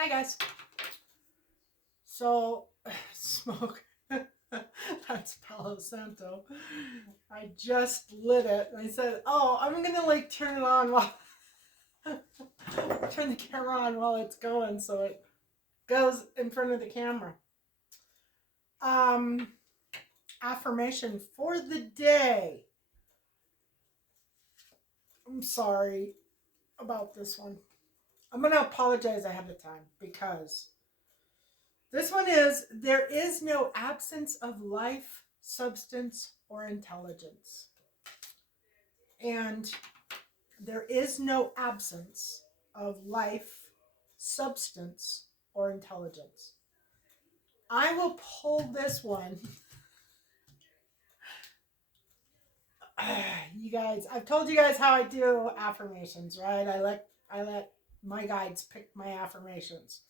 Hi guys. So, smoke. That's Palo Santo. I just lit it. And I said, "Oh, I'm gonna like turn it on while turn the camera on while it's going, so it goes in front of the camera." Um, Affirmation for the day. I'm sorry about this one. I'm gonna apologize ahead of time because this one is there is no absence of life, substance, or intelligence. And there is no absence of life, substance, or intelligence. I will pull this one. You guys, I've told you guys how I do affirmations, right? I let my guides pick my affirmations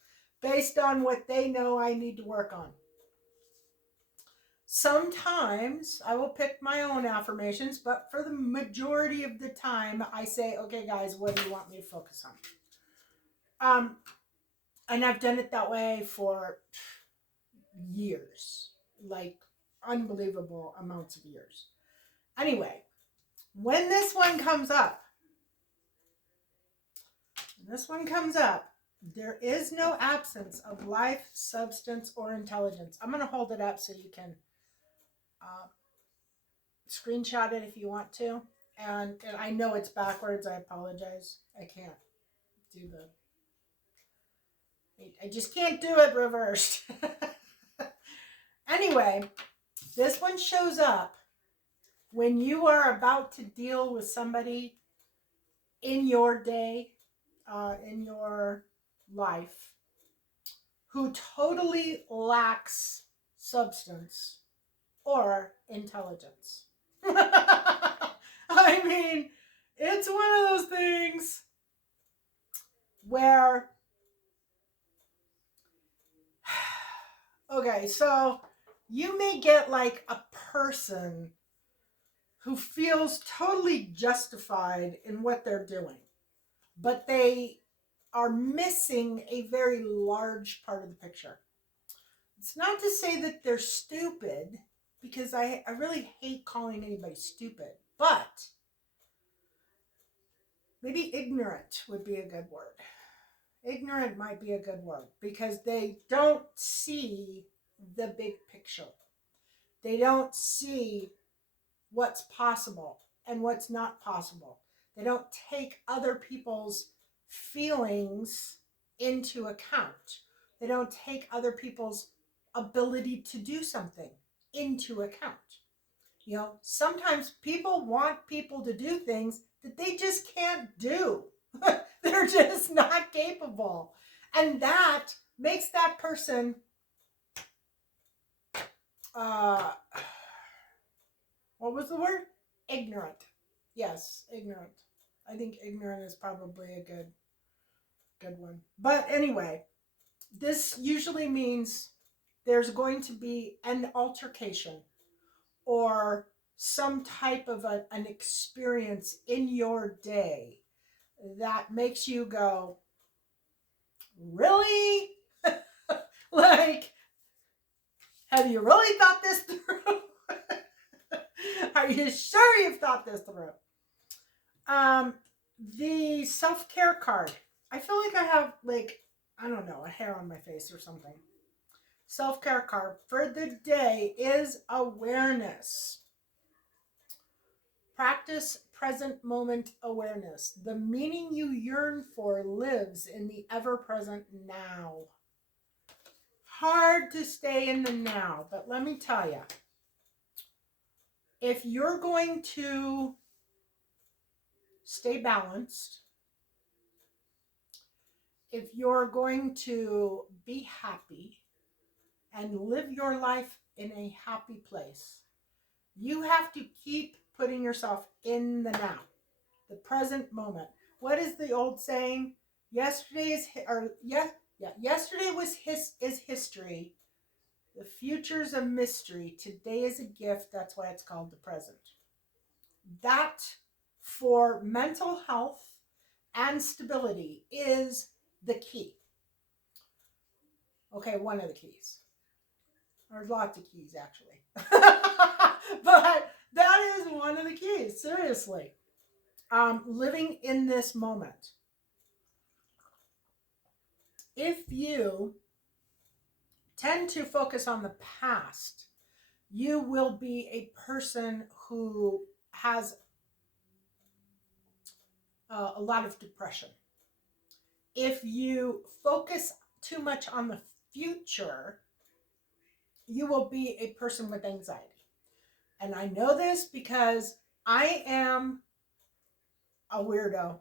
based on what they know I need to work on. Sometimes I will pick my own affirmations, but for the majority of the time, I say, okay, guys, what do you want me to focus on? And I've done it that way for years, like unbelievable amounts of years. Anyway, when this one comes up, there is no absence of life, substance, or intelligence. I'm going to hold it up so you can uh, screenshot it if you want to. And I know it's backwards. I apologize. I can't do I just can't do it reversed. Anyway, this one shows up when you are about to deal with somebody in your day, in your life, who totally lacks substance or intelligence. I mean, it's one of those things where, okay, so you may get like a person who feels totally justified in what they're doing, but they are missing a very large part of the picture. It's not to say that they're stupid, because I really hate calling anybody stupid, but maybe ignorant would be a good word. Ignorant might be a good word because they don't see the big picture. They don't see what's possible and what's not possible. They don't take other people's feelings into account. They don't take other people's ability to do something into account. Sometimes people want people to do things that they just can't do. They're just not capable. And that makes that person uh, what was the word? Ignorant. Yes, ignorant. I think ignorant is probably a good one. But anyway, this usually means there's going to be an altercation or some type of an experience in your day that makes you go, really? Like, have you really thought this through? Are you sure you've thought this through? The self-care card. I feel like I have, like, I don't know, a hair on my face or something. Self-care card for the day is awareness. Practice present moment awareness. The meaning you yearn for lives in the ever-present now. Hard to stay in the now, but let me tell you, if you're going to stay balanced, if you're going to be happy and live your life in a happy place, you have to keep putting yourself in the now, the present moment. What is the old saying? Yesterday is history. The future's a mystery. Today is a gift. That's why it's called the present. That, for mental health and stability, is the key. Okay, one of the keys. There's lots of keys, actually. But that is one of the keys, seriously. Living in this moment. If you tend to focus on the past, you will be a person who has a lot of depression. If you focus too much on the future, you will be a person with anxiety. And I know this because I am a weirdo.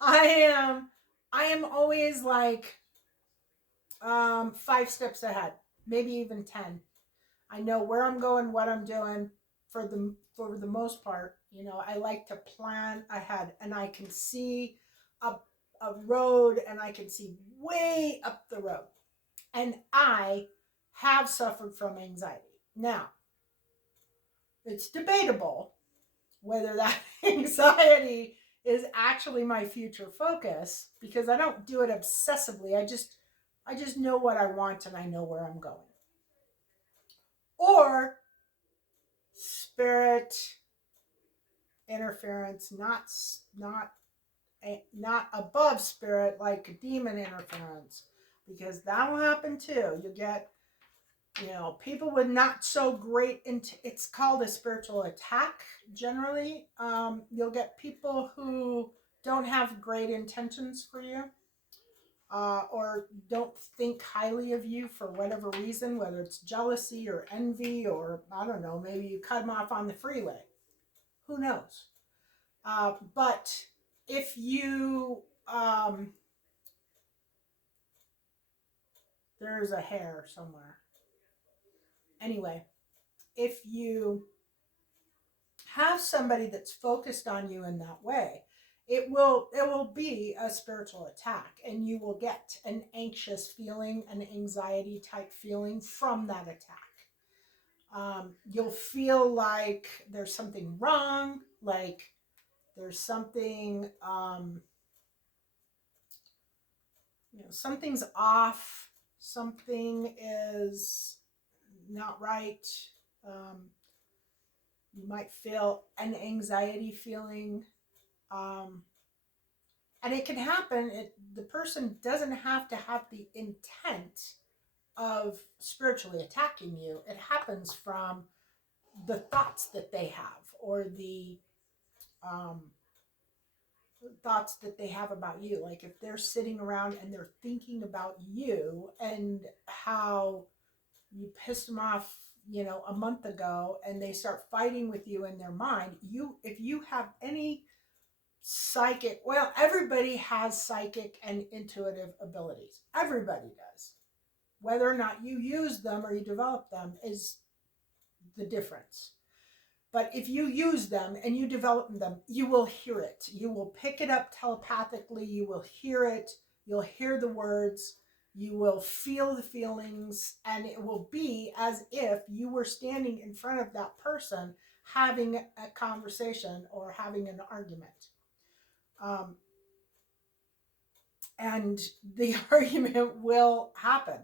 I am I am always like 5 steps ahead, maybe even 10. I know where I'm going, what I'm doing for the most part. You know, I like to plan ahead, and I can see a a road, and I can see way up the road. And I have suffered from anxiety. Now, it's debatable whether that anxiety is actually my future focus, because I don't do it obsessively. I just know what I want, and I know where I'm going. Or spirit interference, not above spirit, like demon interference, because that will happen too. You get, people with not so great it's called a spiritual attack. Generally, you'll get people who don't have great intentions for you, or don't think highly of you for whatever reason, whether it's jealousy or envy, or I don't know, maybe you cut them off on the freeway. Who knows? But if you, there's a hair somewhere. Anyway, if you have somebody that's focused on you in that way, it will be a spiritual attack, and you will get an anxious feeling, an anxiety type feeling from that attack. You'll feel like there's something wrong, like there's something, something's off, something is not right. Um, you might feel an anxiety feeling. Um, and it can happen. The person doesn't have to have the intent of spiritually attacking you. It happens from the thoughts that they have, or the um, thoughts that they have about you. Like if they're sitting around and they're thinking about you and how you pissed them off, a month ago, and they start fighting with you in their mind. If you have any psychic, well, everybody has psychic and intuitive abilities. Everybody does. Whether or not you use them or you develop them is the difference. But if you use them and you develop them, you will hear it. You will pick it up telepathically. You will hear it. You'll hear the words. You will feel the feelings. And it will be as if you were standing in front of that person having a conversation or having an argument. Um, and the argument will happen.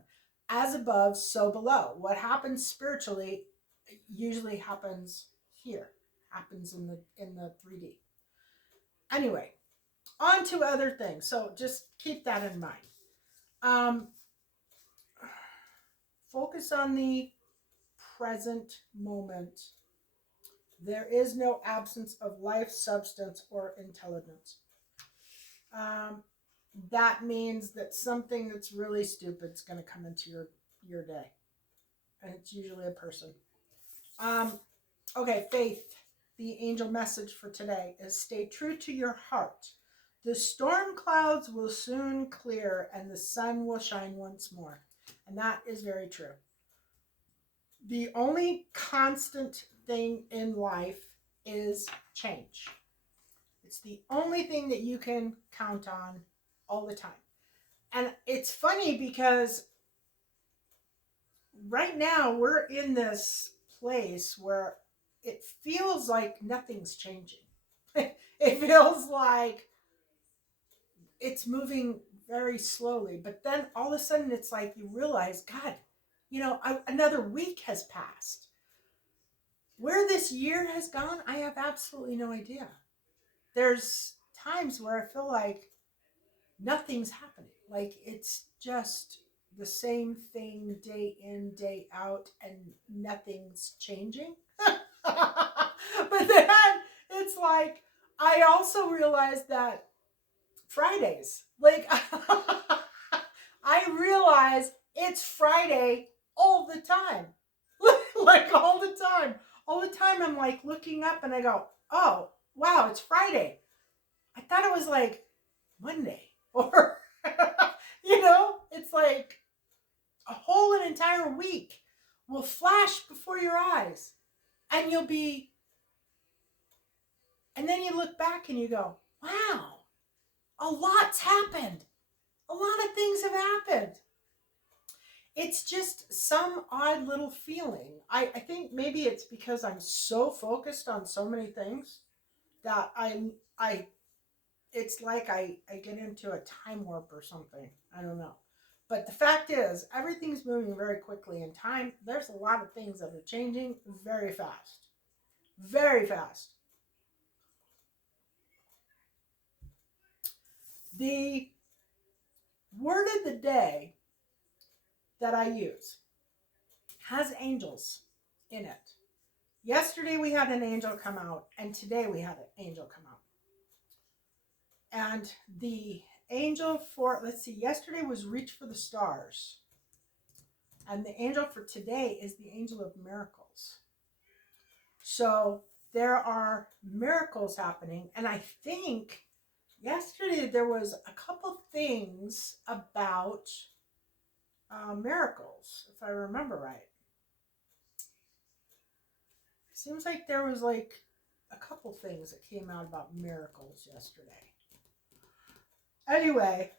As above, so below. What happens spiritually usually happens here, happens in the 3D. Anyway, on to other things. So just keep that in mind. Um, Focus on the present moment. There is no absence of life, substance, or intelligence. Um, that means that something that's really stupid is going to come into your day, and it's usually a person. Um, okay, faith. The angel message for today is stay true to your heart. The storm clouds will soon clear and the sun will shine once more. And that is very true. The only constant thing in life is change. It's the only thing that you can count on all the time. And it's funny because right now we're in this place where it feels like nothing's changing. It feels like it's moving very slowly. But then all of a sudden, it's like you realize, God, another week has passed. Where this year has gone, I have absolutely no idea. There's times where I feel like nothing's happening. Like it's just the same thing day in, day out, and nothing's changing. But then it's like, I also realized that Fridays, like, I realize it's Friday all the time. Like all the time. All the time I'm like looking up and I go, oh, wow, it's Friday. I thought it was like Monday. Or, it's like a whole an entire week will flash before your eyes. And and then you look back and you go, wow, a lot's happened. A lot of things have happened. It's just some odd little feeling. I think maybe it's because I'm so focused on so many things that I it's like I get into a time warp or something. I don't know. But the fact is, everything's moving very quickly in time. There's a lot of things that are changing very fast. Very fast. The word of the day that I use has angels in it. Yesterday we had an angel come out, and today we had an angel come out. And the angel for, let's see, yesterday was reach for the stars. And the angel for today is the angel of miracles. So there are miracles happening. And I think yesterday there was a couple things about miracles, if I remember right. Seems like there was like a couple things that came out about miracles yesterday. Anyway,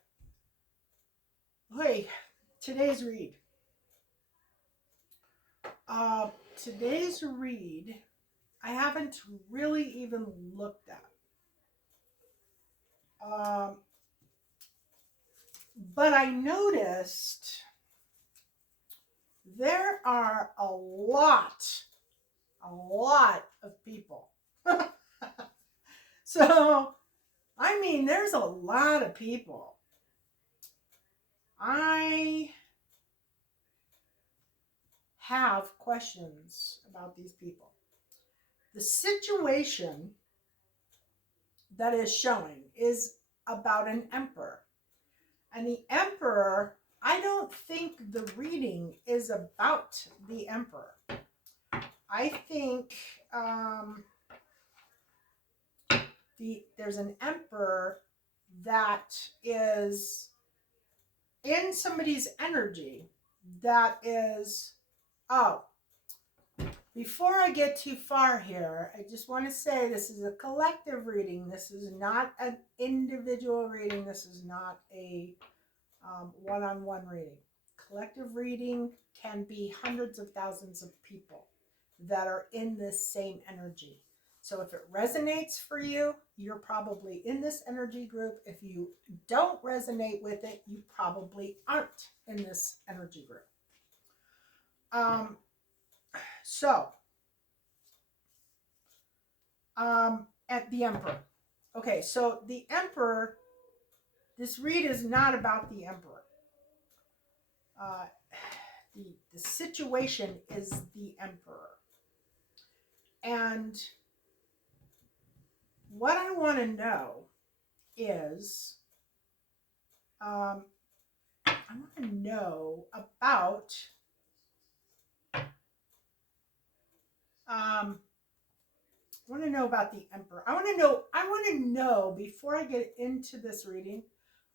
hey, today's read. Today's read, I haven't really even looked at. But I noticed there are a lot of people. So, I mean, there's a lot of people. I have questions about these people. The situation that is showing is about an emperor. And the emperor, I don't think the reading is about the emperor. I think there's an emperor that is in somebody's energy that is, oh, before I get too far here, I just want to say this is a collective reading. This is not an individual reading. This is not a one-on-one reading. Collective reading can be hundreds of thousands of people that are in this same energy. So if it resonates for you, you're probably in this energy group. If you don't resonate with it, you probably aren't in this energy group. At the emperor. Okay, so the emperor, this read is not about the emperor. The situation is the emperor. And what I want to know is, I want to know about the emperor. I want to know before I get into this reading,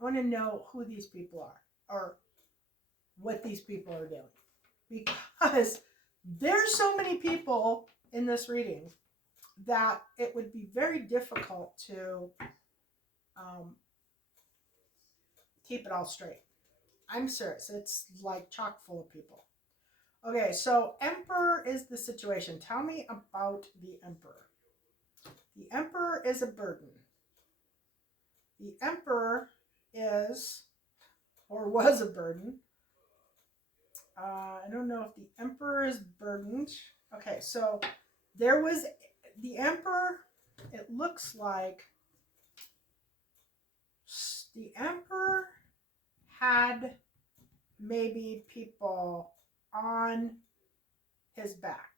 I want to know who these people are or what these people are doing. Because there's so many people in this reading that it would be very difficult to keep it all straight. I'm serious. It's like chock full of people. Okay, so emperor is the situation. Tell me about the emperor. The emperor is a burden. The emperor is or was a burden. I don't know if the emperor is burdened. Okay, so there was the emperor. It looks like the emperor had maybe people on his back.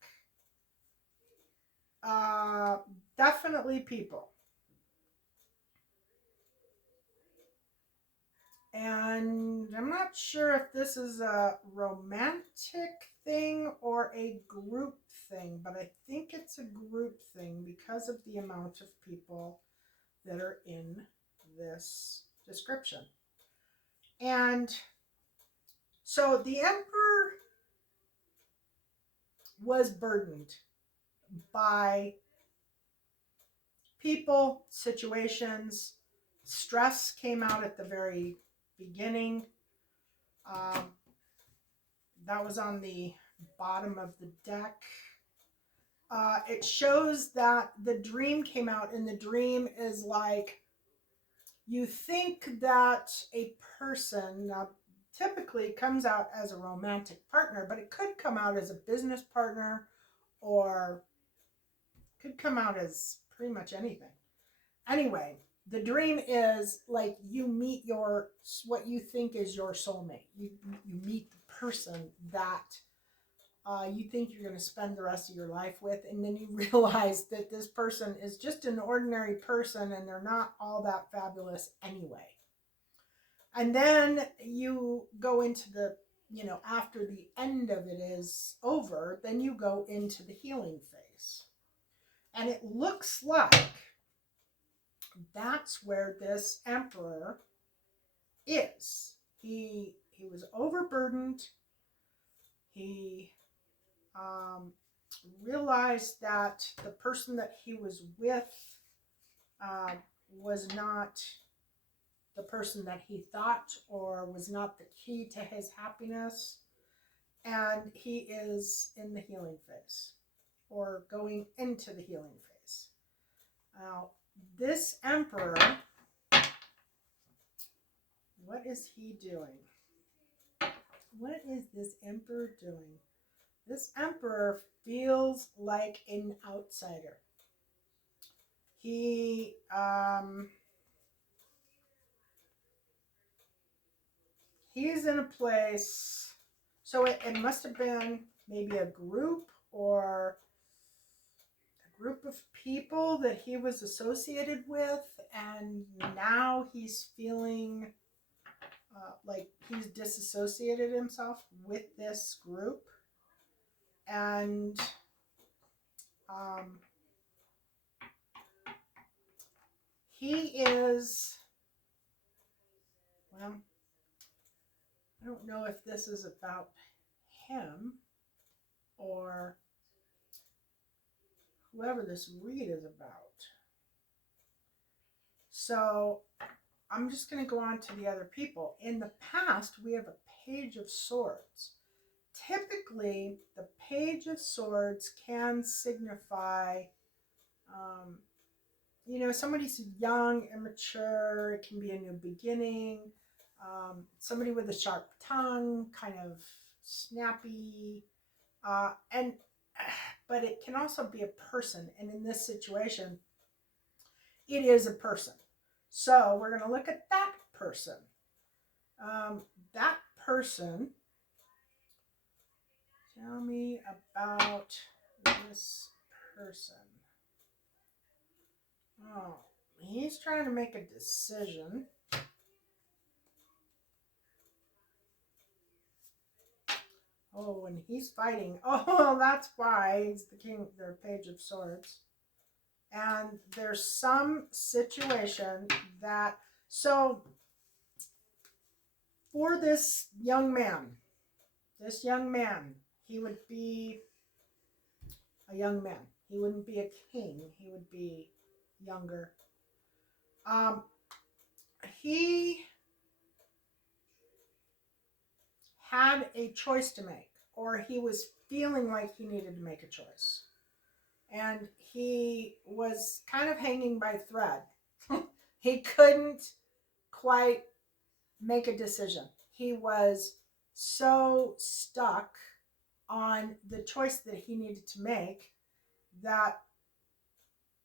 Uh, Definitely people. And I'm not sure if this is a romantic thing or a group thing, but I think it's a group thing because of the amount of people that are in this description. And so the emperor was burdened by people, situations. Stress came out at the very beginning. Um, that was on the bottom of the deck. It shows that the dream came out, and the dream is like you think that a person, now typically comes out as a romantic partner, but it could come out as a business partner or could come out as pretty much anything. Anyway, the dream is like you meet your what you think is your soulmate. You meet the person that you think you're going to spend the rest of your life with, and then you realize that this person is just an ordinary person and they're not all that fabulous anyway. And then you go into the, after the end of it is over, then you go into the healing phase. And it looks like that's where this emperor is. He was overburdened. He realized that the person that he was with uh, was not the person that he thought or was not the key to his happiness. And he is in the healing phase or going into the healing phase. Now, this emperor, what is he doing? What is this emperor doing? This emperor feels like an outsider. He he's in a place, so it must have been maybe a group or a group of people that he was associated with, and now he's feeling like he's disassociated himself with this group. And um, he is, well, I don't know if this is about him or whoever this read is about. So I'm just going to go on to the other people. In the past, we have a Page of Swords. Typically, the Page of Swords can signify, somebody's young, immature. It can be a new beginning. Somebody with a sharp tongue, kind of snappy, but it can also be a person. And in this situation, it is a person. So we're going to look at that person. That person, tell me about this person. Oh, he's trying to make a decision. Oh, and he's fighting. Oh, that's why he's the king, the Page of Swords. And there's some situation that, so for this young man, he would be a young man. He wouldn't be a king. He would be younger. He had a choice to make, or he was feeling like he needed to make a choice. And he was kind of hanging by thread. He couldn't quite make a decision. he was so stuck on the choice that he needed to make that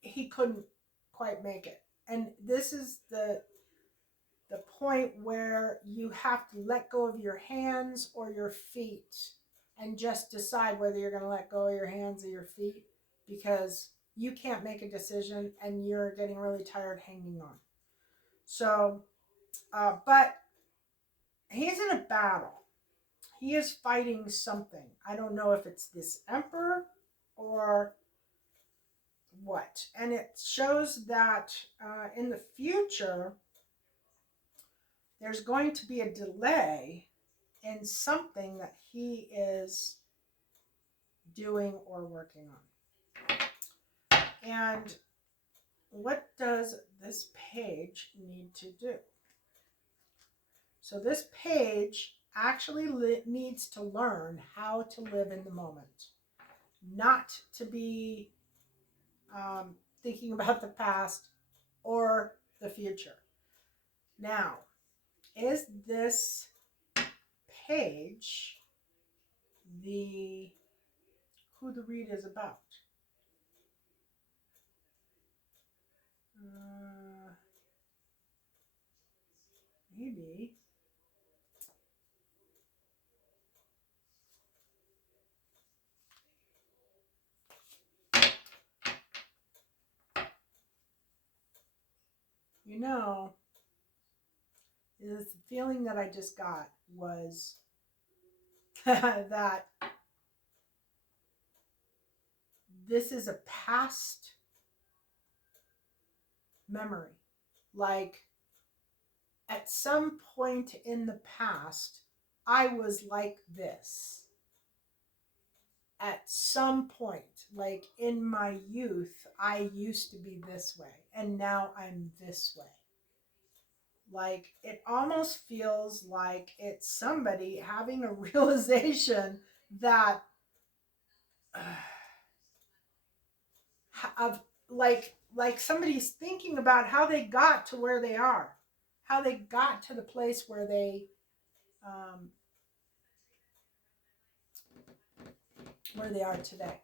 he couldn't quite make it. And this is the point where you have to let go of your hands or your feet and just decide whether you're going to let go of your hands or your feet, because you can't make a decision and you're getting really tired hanging on. So, but he's in a battle. He is fighting something. I don't know if it's this emperor or what. And it shows that in the future, there's going to be a delay in something that he is doing or working on. And what does this page need to do? So this page actually needs to learn how to live in the moment, not to be thinking about the past or the future. Now, is this page who the read is about? Maybe. You know, the feeling that I just got was that this is a past memory. Like, at some point in the past, I was like this. At some point, like in my youth, I used to be this way, and now I'm this way. Like, it almost feels like it's somebody having a realization that of like somebody's thinking about how they got to where they are, how they got to the place where they um, are today.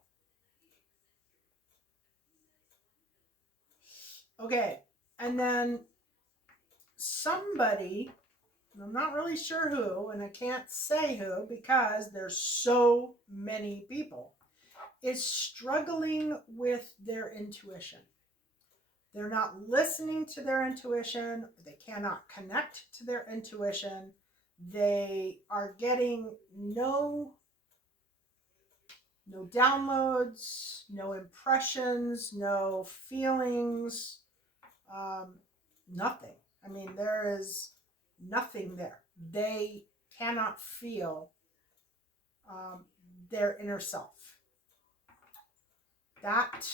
Okay, and then somebody, I'm not really sure who, and I can't say who because there's so many people, is struggling with their intuition. They're not listening to their intuition. They cannot connect to their intuition. They are getting no downloads, no impressions, no feelings, nothing. I mean, there is nothing there. They cannot feel their inner self. That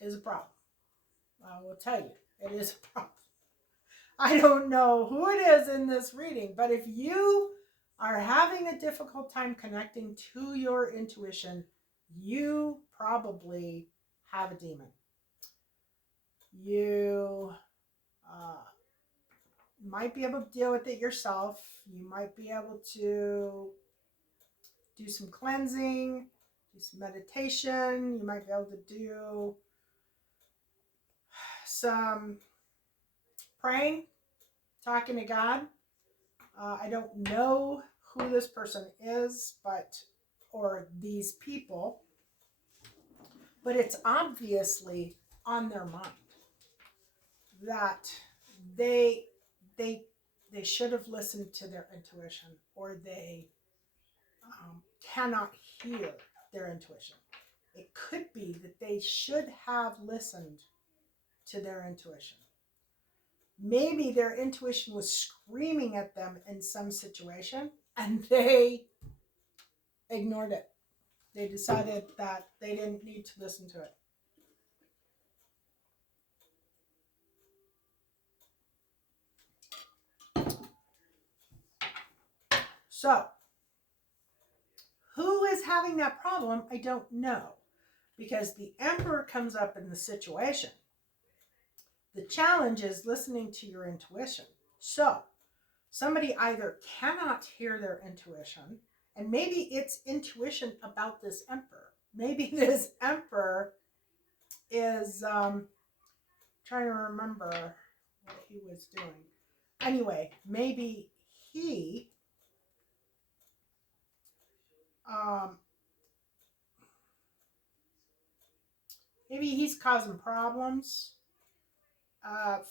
is a problem. I will tell you, it is a problem. I don't know who it is in this reading, but if you are having a difficult time connecting to your intuition, you probably have a demon. You might be able to deal with it yourself. You might be able to do some cleansing, do some meditation. You might be able to do some praying, talking to God. I don't know who this person is, or these people, but it's obviously on their mind that they should have listened to their intuition, or they cannot hear their intuition. It could be that they should have listened to their intuition. Maybe their intuition was screaming at them in some situation and they ignored it. They decided that they didn't need to listen to it. So, who is having that problem? I don't know, because the emperor comes up in the situation. The challenge is listening to your intuition. So, Somebody either cannot hear their intuition, and maybe it's intuition about this emperor. Maybe this emperor is trying to remember what he was doing. Anyway, maybe he um, maybe he's causing problems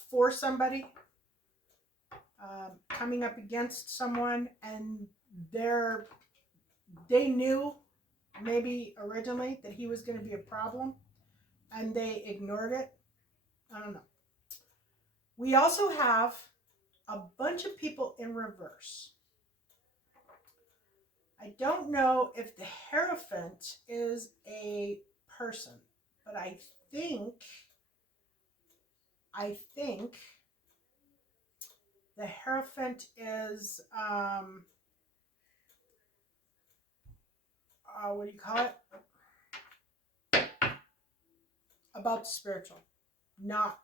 for somebody, coming up against someone, and they knew maybe originally that he was going to be a problem, and they ignored it. I don't know. We also have a bunch of people in reverse. I don't know if the Hierophant is a person, but I think the Hierophant is what do you call it? About the spiritual. Not.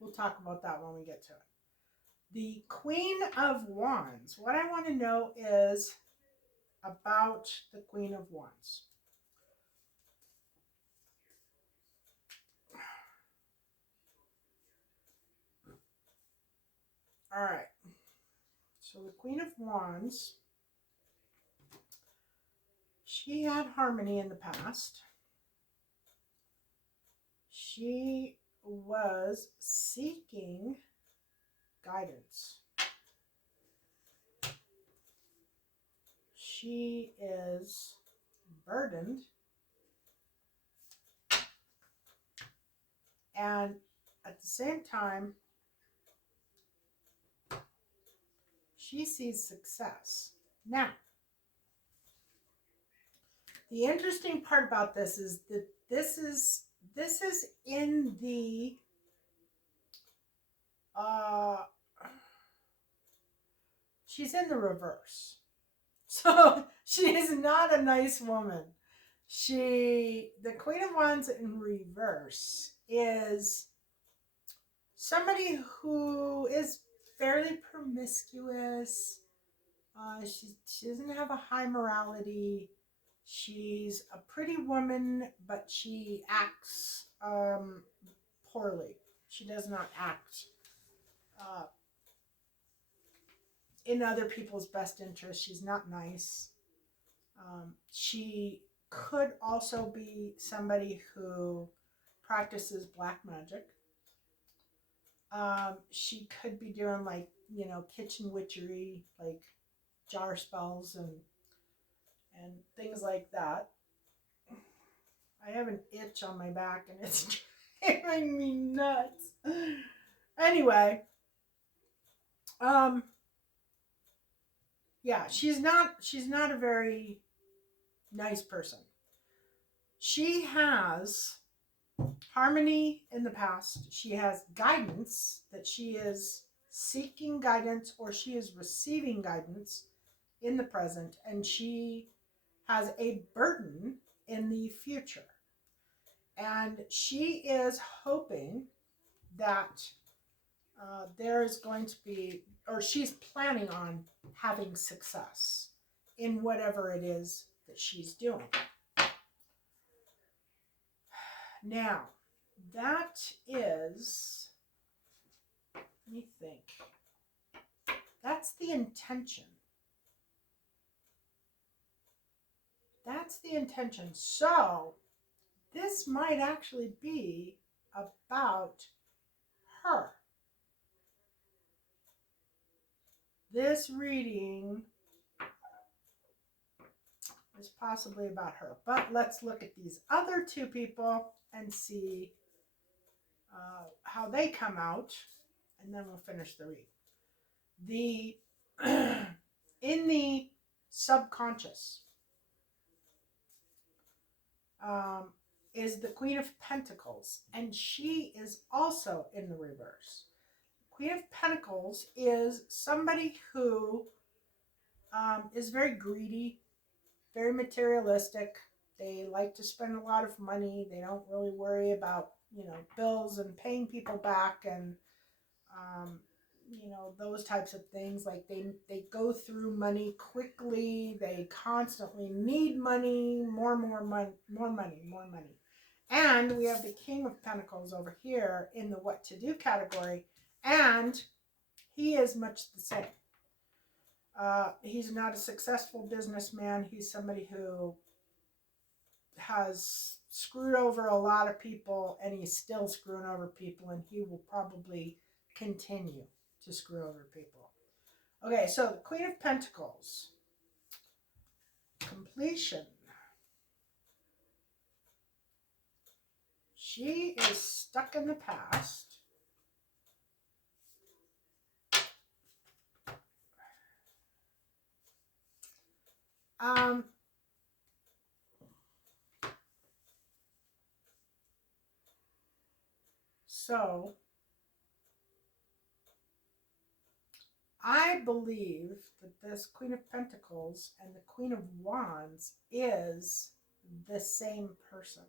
We'll talk about that when we get to it. The Queen of Wands. What I want to know is about the Queen of Wands. All right. So the Queen of Wands, she had harmony in the past. She was seeking guidance. She is burdened, and at the same time, she sees success. Now, the interesting part about this is that this is in the she's in the reverse. So she is not a nice woman. The Queen of Wands in reverse is somebody who is fairly promiscuous. She doesn't have a high morality. She's a pretty woman, but she acts poorly. She does not act uh, in other people's best interest. She's not nice. She could also be somebody who practices black magic. She could be doing like, kitchen witchery, like jar spells and things like that. I have an itch on my back and it's driving me nuts. Anyway, yeah, she's not a very nice person. She has harmony in the past. She has guidance, that she is seeking guidance or she is receiving guidance in the present, and she has a burden in the future. And she is hoping that there is going to be, or she's planning on having success in whatever it is that she's doing. Now, that is, let me think, that's the intention. That's the intention. So, this might actually be about her. This reading is possibly about her. But let's look at these other two people and see how they come out, and then we'll finish the read. In the subconscious is the Queen of Pentacles, and she is also in the reverse. Queen of Pentacles is somebody who is very greedy, very materialistic. They like to spend a lot of money. They don't really worry about, bills and paying people back. And those types of things. Like they go through money quickly. They constantly need money, more money, more money, more money. And we have the King of Pentacles over here in the what to do category, and he is much the same. He's not a successful businessman. He's somebody who has screwed over a lot of people, and he's still screwing over people, and he will probably continue to screw over people. Okay, so the Queen of Pentacles, completion. She is stuck in the past. Um, so I believe that this Queen of Pentacles and the Queen of Wands is the same person.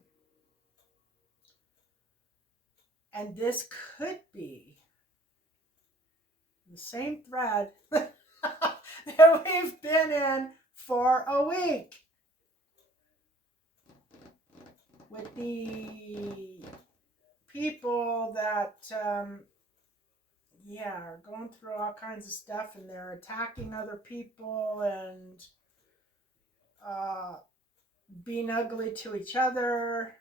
And this could be the same thread that we've been in for a week with the people that are going through all kinds of stuff, and they're attacking other people and being ugly to each other.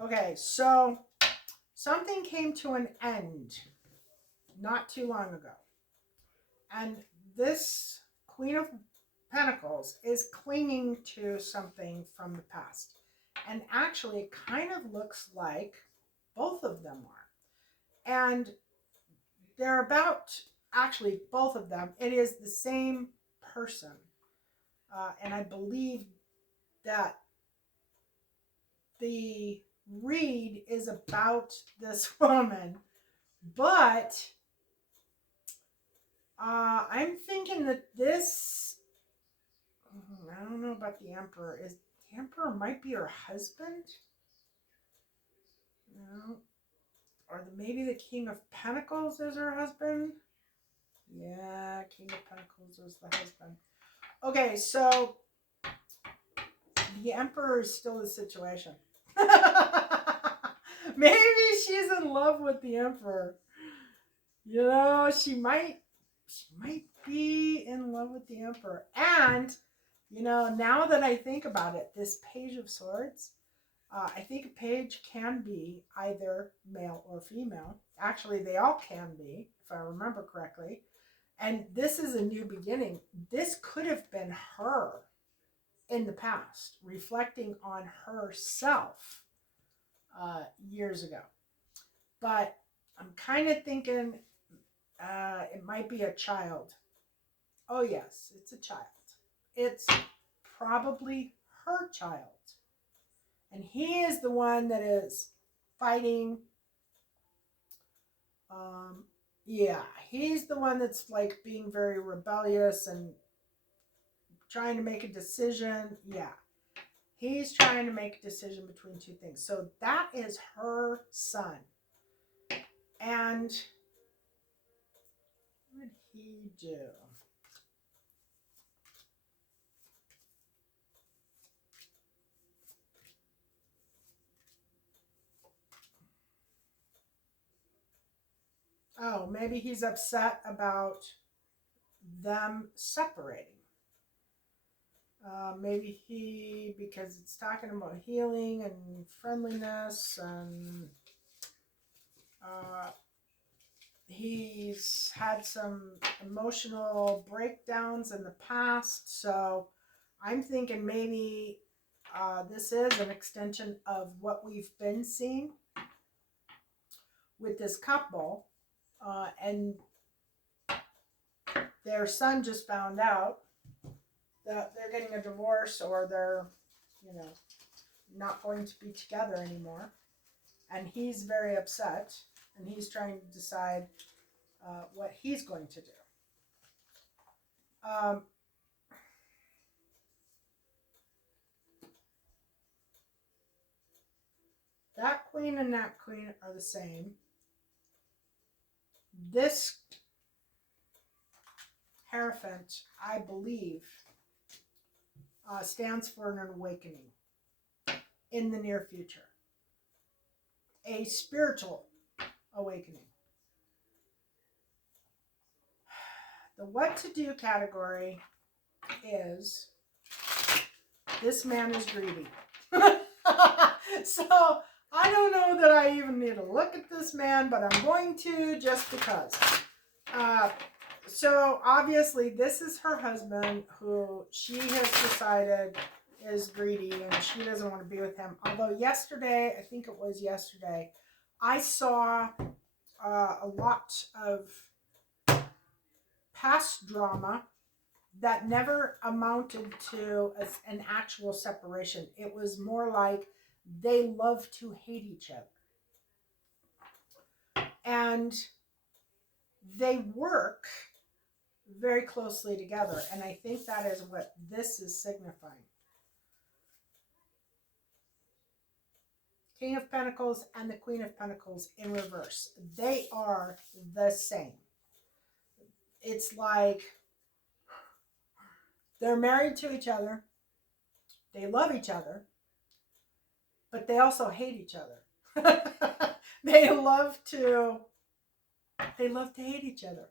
Okay, so something came to an end not too long ago. And this Queen of Pentacles is clinging to something from the past. And actually, it kind of looks like both of them are. And they're about, actually, both of them, it is the same person. And I believe that the read is about this woman. But I'm thinking that this, I don't know about the Emperor. Is the Emperor might be her husband? No. Or maybe the King of Pentacles is her husband? Yeah, King of Pentacles is the husband. Okay, so the Emperor is still the situation. Maybe she's in love with the Emperor. She might be in love with the Emperor. And, now that I think about it, this Page of Swords, I think a page can be either male or female. Actually, they all can be, if I remember correctly. And this is a new beginning. This could have been her in the past, reflecting on herself years ago. But I'm kind of thinking it might be a child. Oh, yes, it's a child. It's probably her child. And he is the one that is fighting. He's the one that's like being very rebellious and trying to make a decision. Yeah, he's trying to make a decision between two things. So that is her son. And what did he do? Oh, maybe he's upset about them separating. Maybe because it's talking about healing and friendliness, and he's had some emotional breakdowns in the past. So I'm thinking maybe this is an extension of what we've been seeing with this couple. And their son just found out that they're getting a divorce, or they're, not going to be together anymore. And he's very upset, and he's trying to decide what he's going to do. That queen and that queen are the same. this Hierophant, I believe, stands for an awakening in the near future, a spiritual awakening. The what to do category is this man is greedy. So I don't know that I even need to look at this man, but I'm going to just because. So obviously this is her husband who she has decided is greedy and she doesn't want to be with him. Although yesterday, I think it was yesterday, I saw a lot of past drama that never amounted to an actual separation. It was more like they love to hate each other. And they work very closely together. And I think that is what this is signifying. King of Pentacles and the Queen of Pentacles in reverse. They are the same. It's like they're married to each other. They love each other. But they also hate each other. They love to hate each other.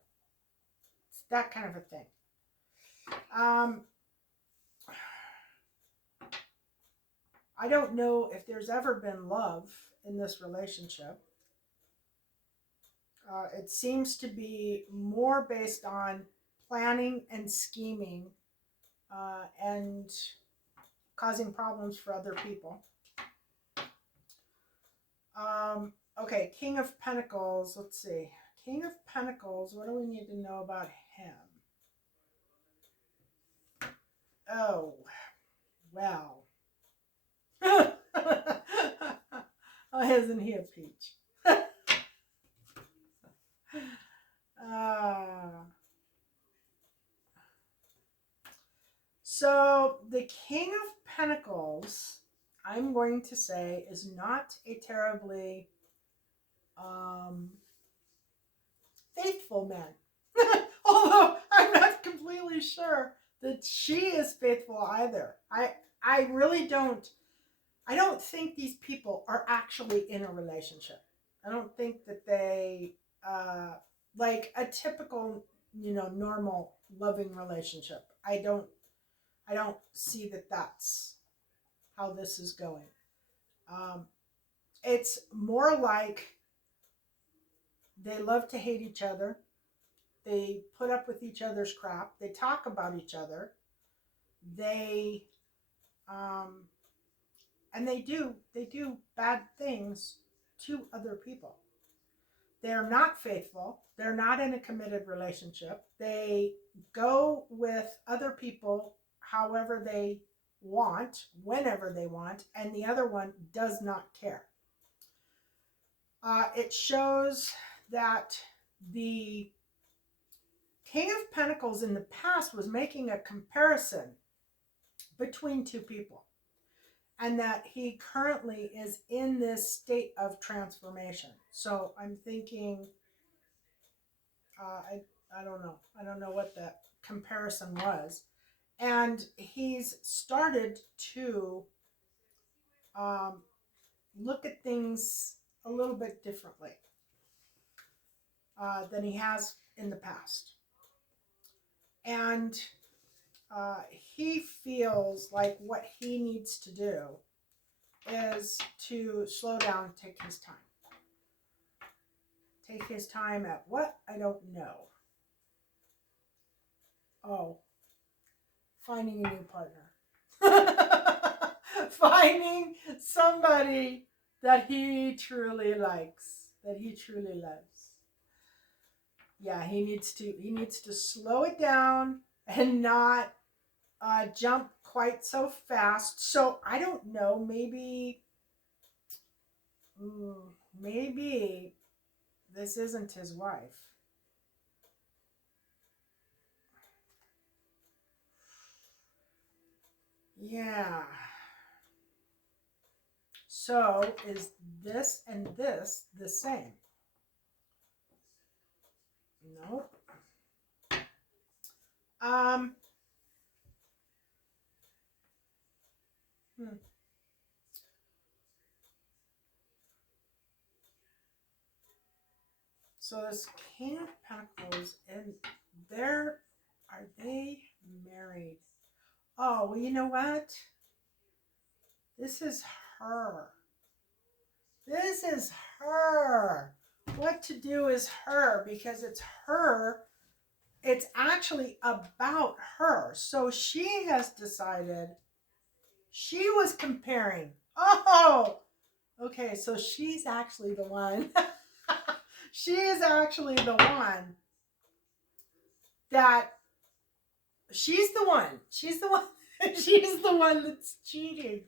It's that kind of a thing. I don't know if there's ever been love in this relationship. It seems to be more based on planning and scheming and causing problems for other people. Okay, King of Pentacles. Let's see. King of Pentacles, what do we need to know about him? Oh, well. Oh, isn't he a peach? So the King of Pentacles, I'm going to say, is not a terribly faithful man. Although I'm not completely sure that she is faithful either. I really don't. I don't think these people are actually in a relationship. I don't think that they like a typical, normal loving relationship. I don't see that that's how this is going. It's more like they love to hate each other. They put up with each other's crap. They talk about each other. They and they do bad things to other people. They're not faithful. They're not in a committed relationship. They go with other people however they want, whenever they want, and the other one does not care. It shows that the King of Pentacles in the past was making a comparison between two people, and that he currently is in this state of transformation. So I'm thinking, I don't know. I don't know what the comparison was. And he's started to look at things a little bit differently than he has in the past. And he feels like what he needs to do is to slow down, take his time. Take his time at what? I don't know. Oh, finding a new partner. Finding somebody that he truly likes, that he truly loves. Yeah, he needs to slow it down and not jump quite so fast. So I don't know, maybe this isn't his wife. Yeah. So is this and this the same? Nope. Um, hmm. So this King of Pentacles, and are they married? Oh, well, you know what? This is her. This is her. What to do is her because it's her. It's actually about her. So she has decided she was comparing. Oh, okay. So she's actually the one. She is actually the one that she's the one. She's the one. She's the one that's cheating.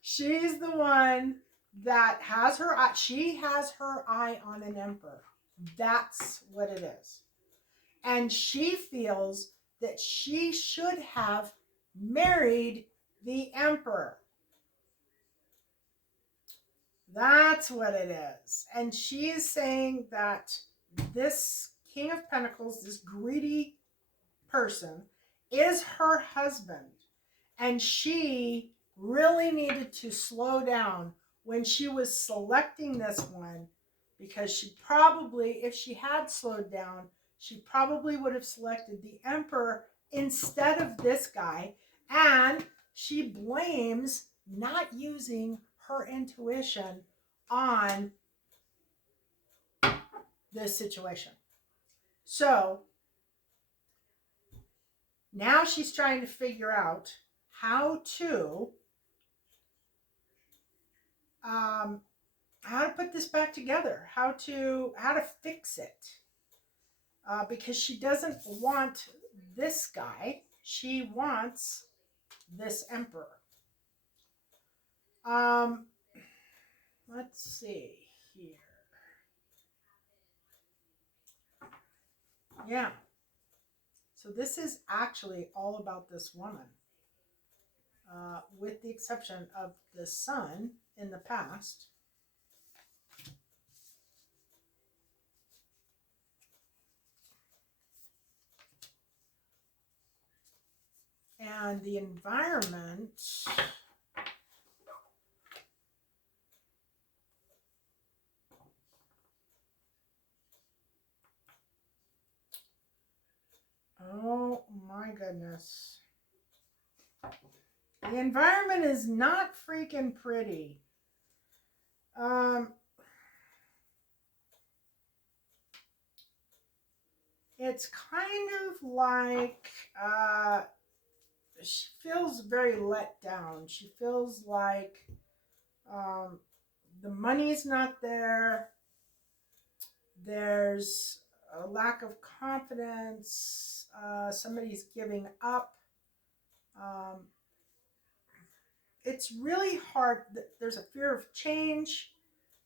She's the one that has her eye. She has her eye on an emperor. That's what it is. And she feels that she should have married the emperor. That's what it is. And she is saying that this King of Pentacles, this greedy person, is her husband. And she really needed to slow down when she was selecting this one because she probably, if she had slowed down, she probably would have selected the emperor instead of this guy. And she blames not using her intuition on this situation. So now she's trying to figure out how to um, how to put this back together, how to fix it, because she doesn't want this guy. She wants this emperor. Um, let's see here. Yeah. So this is actually all about this woman, with the exception of the son in the past. And the environment. Oh my goodness. The environment is not freaking pretty. Um, it's kind of like she feels very let down. She feels like um, the money's not there. There's a lack of confidence. Somebody's giving up. Um, it's really hard. There's a fear of change.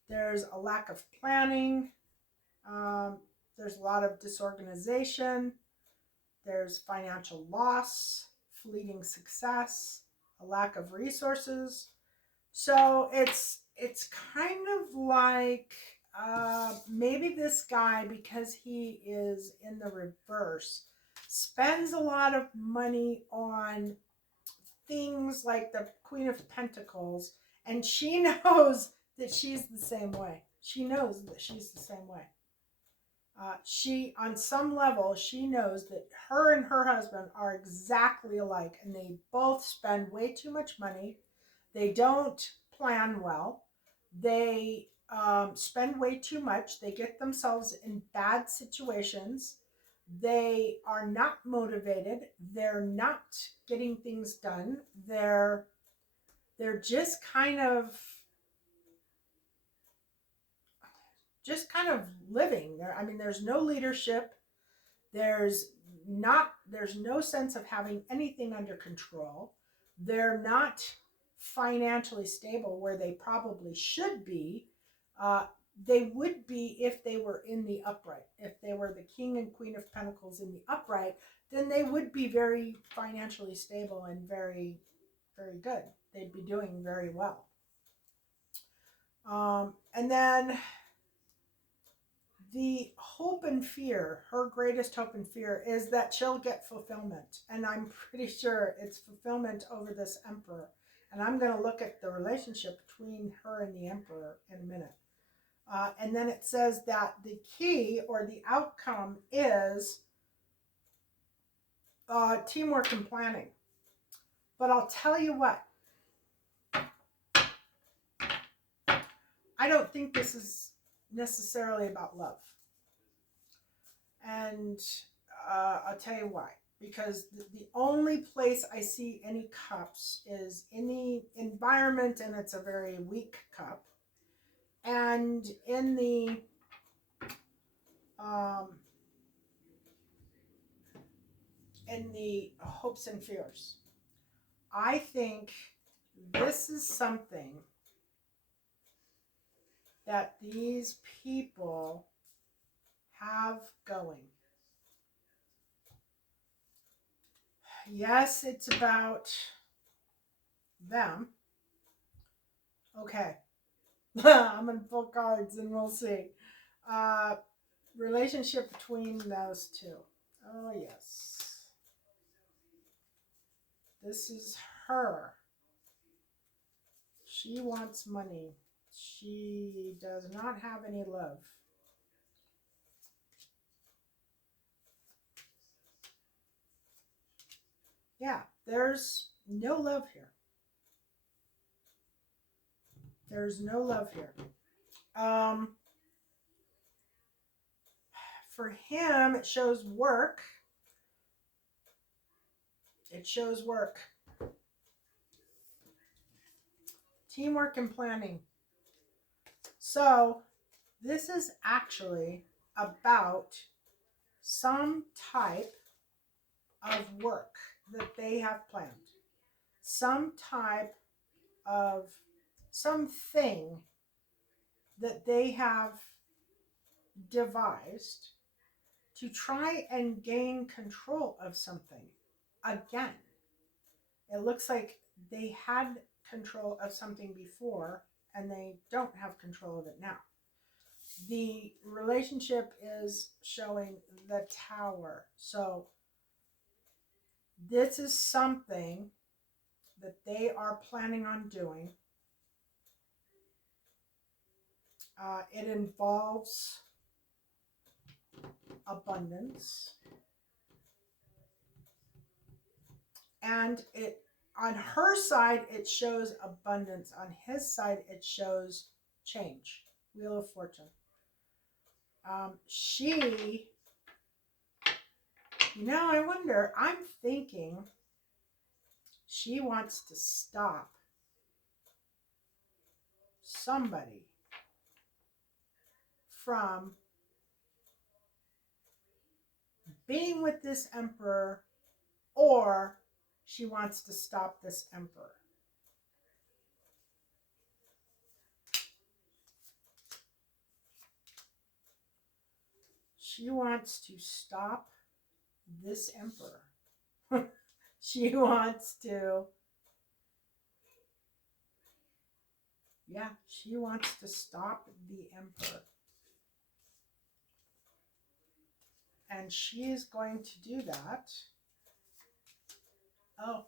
There's a lack of planning. Um, there's a lot of disorganization. There's financial loss, fleeting success, a lack of resources. So it's kind of like maybe this guy, because he is in the reverse, spends a lot of money on things like the Queen of Pentacles, and she knows that she's the same way. She knows that she's the same way. She, on some level, she knows that her and her husband are exactly alike, and they both spend way too much money. They don't plan well. They spend way too much. They get themselves in bad situations. They are not motivated. They're not getting things done. They're just kind of living there. I mean, there's no leadership. There's no sense of having anything under control. They're not financially stable where they probably should be. Uh, they would be if they were in the upright. If they were the King and Queen of Pentacles in the upright, then they would be very financially stable and very, very good. They'd be doing very well. And then the hope and fear, her greatest hope and fear, is that she'll get fulfillment. And I'm pretty sure it's fulfillment over this emperor. And I'm going to look at the relationship between her and the emperor in a minute. And then it says that the key or the outcome is teamwork and planning. But I'll tell you what, I don't think this is necessarily about love. And I'll tell you why. Because the only place I see any cups is in the environment, and it's a very weak cup. And um, in the hopes and fears. I think this is something that these people have going. Yes, it's about them. Okay. I'm going to pull cards and we'll see. Uh, Relationship between those two. Oh, yes. This is her. She wants money. She does not have any love. Yeah, there's no love here. There's no love here. Um, for him, it shows work. It shows work. Teamwork and planning. So, this is actually about some type of work that they have planned. Some type of something that they have devised to try and gain control of something again. It looks like they had control of something before and they don't have control of it now. The relationship is showing the tower. So this is something that they are planning on doing. It involves abundance. And it on her side it shows abundance. On his side it shows change. Wheel of Fortune. She, I wonder, I'm thinking she wants to stop somebody from being with this emperor, or she wants to stop this emperor. She wants to stop this emperor. She wants to, she wants to stop the emperor. And she is going to do that. Oh.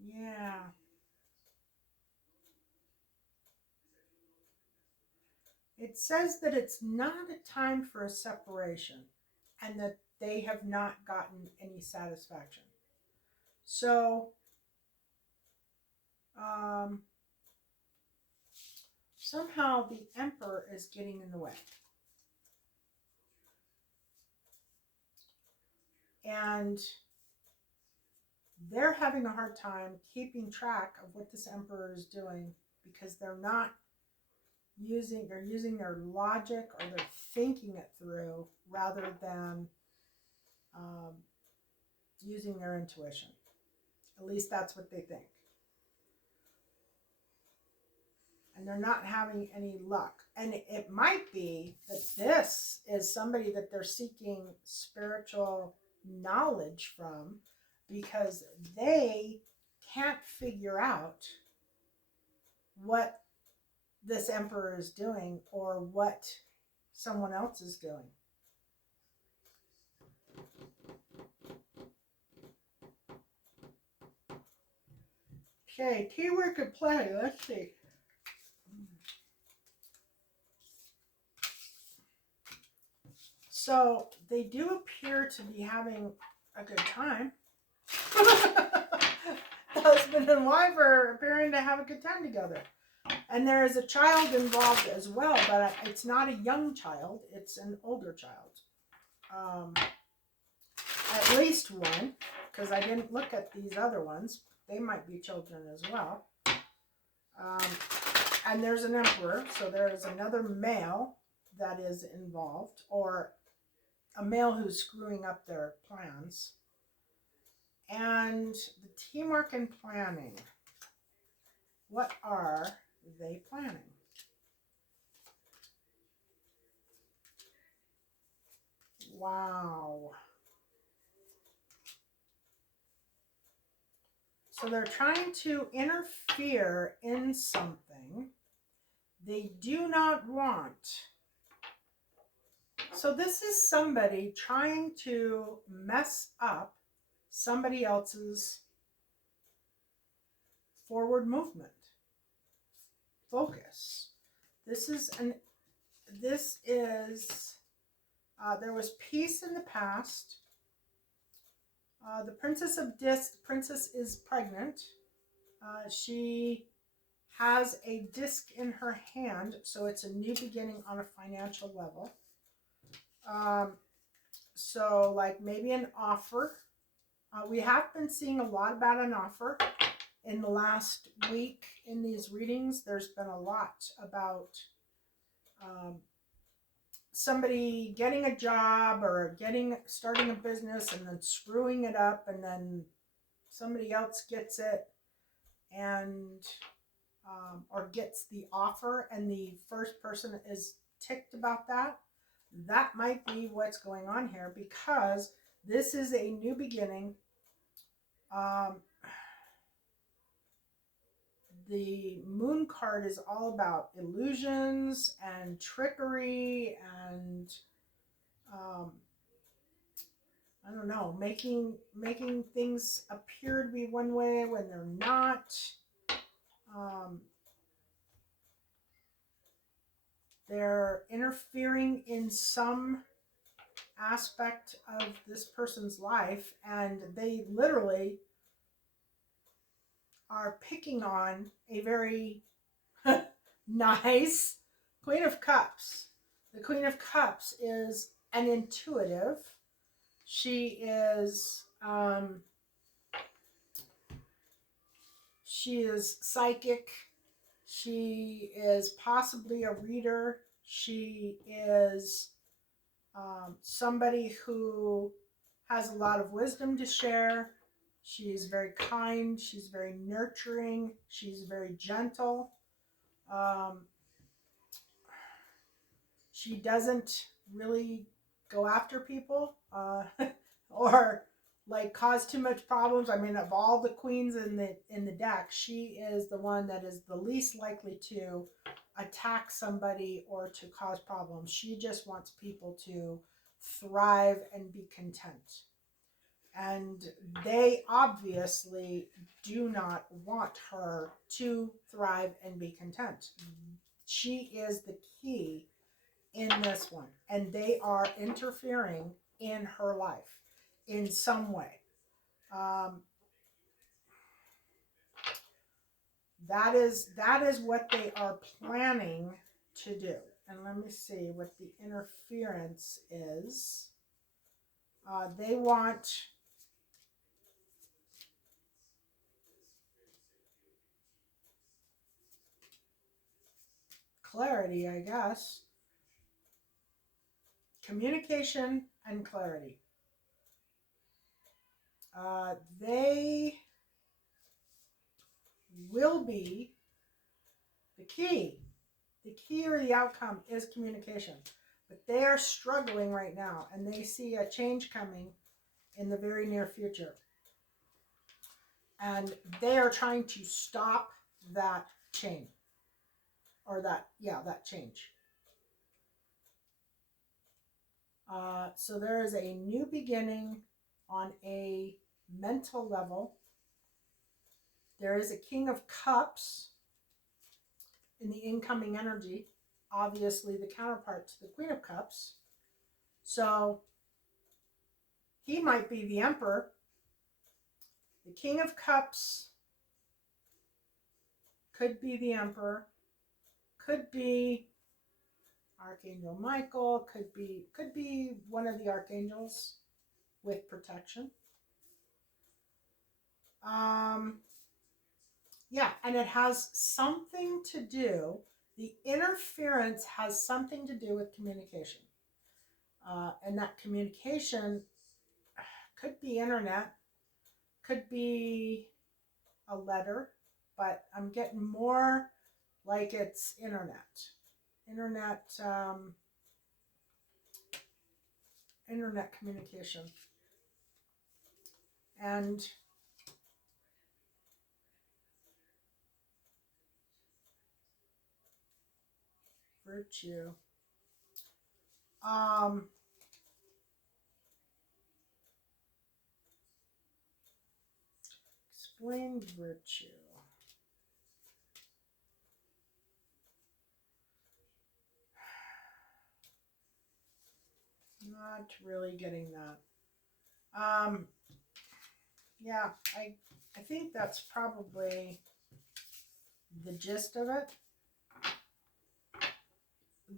Yeah. It says that it's not a time for a separation and that they have not gotten any satisfaction. So, somehow the emperor is getting in the way. And they're having a hard time keeping track of what this emperor is doing because they're using their logic, or they're thinking it through rather than using their intuition. At least that's what they think. And they're not having any luck. And it might be that this is somebody that they're seeking spiritual knowledge from because they can't figure out what this emperor is doing or what someone else is doing. Okay, teamwork and play. Let's see. So they do appear to be having a good time. Husband and wife are appearing to have a good time together. And there is a child involved as well, but it's not a young child, it's an older child. At least one, because I didn't look at these other ones. They might be children as well. And there's an emperor, so there is another male that is involved, or a male who's screwing up their plans. And the teamwork and planning. What are they planning? Wow. So they're trying to interfere in something they do not want. So this is somebody trying to mess up somebody else's forward movement, focus. There was peace in the past. The Princess of Disc, the princess is pregnant. She has a disc in her hand, so it's a new beginning on a financial level. So like maybe an offer. We have been seeing a lot about an offer in the last week in these readings. There's been a lot about somebody getting a job or starting a business and then screwing it up, and then somebody else gets it and or gets the offer, and the first person is ticked about that. That might be what's going on here, because this is a new beginning. The moon card is all about illusions and trickery and I don't know, making things appear to be one way when they're not. They're interfering in some aspect of this person's life, and they literally are picking on a very nice Queen of Cups. The Queen of Cups is an intuitive. She is psychic. She is possibly a reader. She is somebody who has a lot of wisdom to share. She's very kind. She's very nurturing. She's very gentle. She doesn't really go after people or like cause too much problems. I mean, of all the queens in the deck, she is the one that is the least likely to attack somebody or to cause problems. She just wants people to thrive and be content. And they obviously do not want her to thrive and be content. She is the key in this one, and they are interfering in her life in some way. That is what they are planning to do. And let me see what the interference is. They want clarity, I guess. Communication and clarity. They will be the key. The key or the outcome is communication. But they are struggling right now, and they see a change coming in the very near future. And they are trying to stop that change. or that change. So there is a new beginning on a mental level. There is a King of Cups in the incoming energy, obviously the counterpart to the Queen of Cups. So he might be the Emperor. The King of Cups could be the Emperor, could be Archangel Michael, could be one of the archangels with protection. Yeah, and it has something to do, the interference has something to do with communication. And that communication could be internet, could be a letter, but I'm getting more like it's internet communication. And virtue. Explain virtue. Not really getting that. Yeah, I think that's probably the gist of it.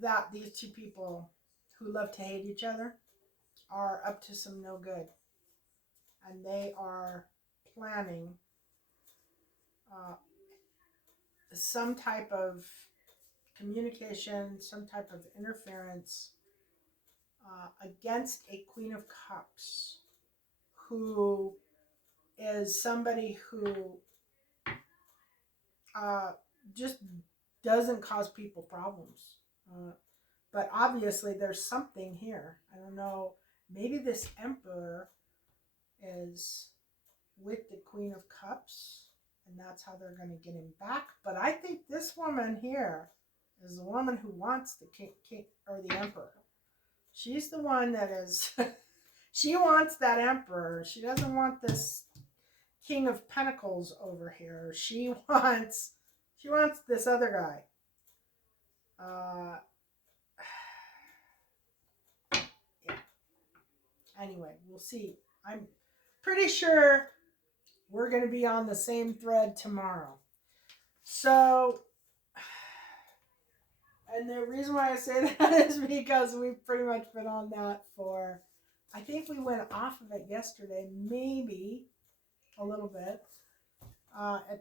That these two people who love to hate each other are up to some no good. And they are planning some type of communication, some type of interference against a Queen of Cups, who is somebody who just doesn't cause people problems. But obviously there's something here. I don't know. Maybe this Emperor is with the Queen of Cups, and that's how they're going to get him back. But I think this woman here is the woman who wants the king or the Emperor. She's the one that is. She wants that Emperor. She doesn't want this King of Pentacles over here. She wants this other guy. Yeah. Anyway, we'll see. I'm pretty sure we're going to be on the same thread tomorrow. So, and the reason why I say that is because we've pretty much been on that for, I think we went off of it yesterday, maybe a little bit,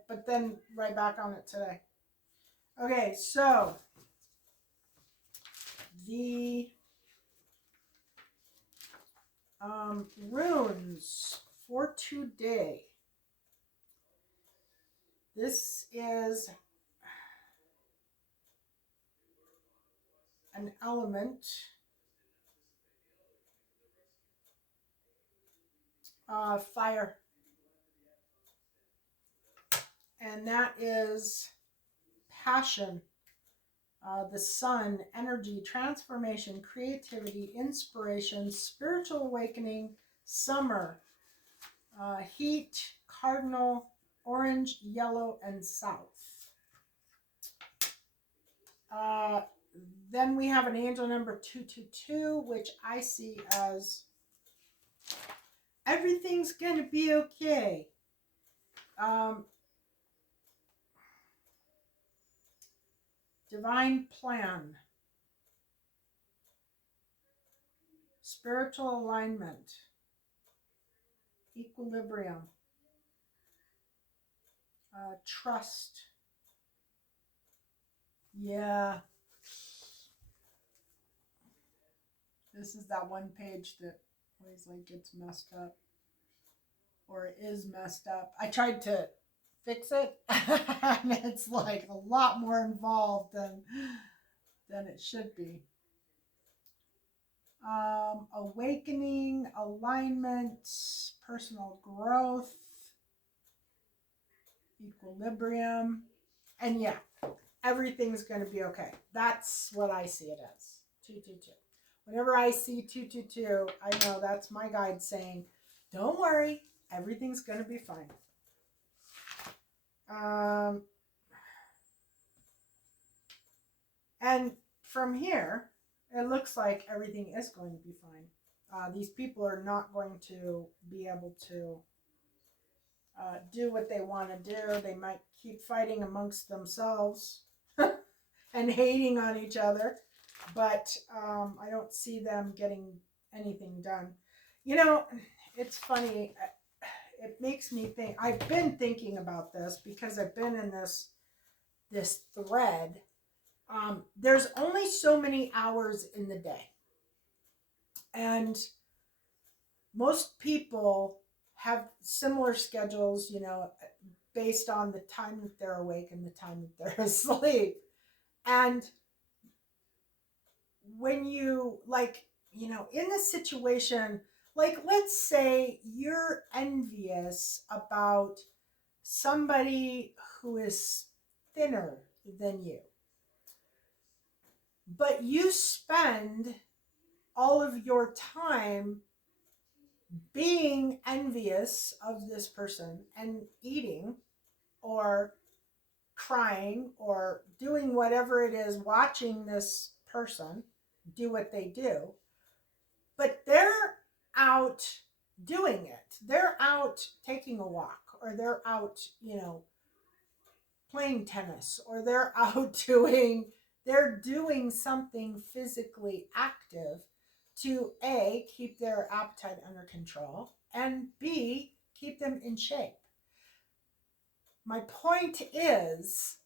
but then right back on it today. Okay, so the runes for today. This is an element fire, and that is passion, the sun, energy, transformation, creativity, inspiration, spiritual awakening, summer, heat, cardinal, orange, yellow, and south. Then we have an angel number 222, which I see as everything's going to be okay. Divine plan, spiritual alignment, equilibrium, trust. Yeah. This is that one page that always like gets messed up, or is messed up. I tried to fix it and it's like a lot more involved than it should be. Awakening, alignment, personal growth, equilibrium, and yeah, everything's going to be okay. That's what I see it as. 222. Whenever I see 222, I know that's my guide saying, don't worry, everything's going to be fine. And from here, it looks like everything is going to be fine. These people are not going to be able to do what they want to do. They might keep fighting amongst themselves and hating on each other, but I don't see them getting anything done. You know, it's funny. It makes me think. I've been thinking about this because I've been in this thread. There's only so many hours in the day, and most people have similar schedules. You know, based on the time that they're awake and the time that they're asleep. And when you, like, you know, in a situation, like, let's say you're envious about somebody who is thinner than you, but you spend all of your time being envious of this person and eating or crying or doing whatever it is, watching this person do what they do, but they're out doing it. They're out taking a walk, or they're out, you know, playing tennis, or they're out they're doing something physically active to A, keep their appetite under control, and B, keep them in shape. My point is,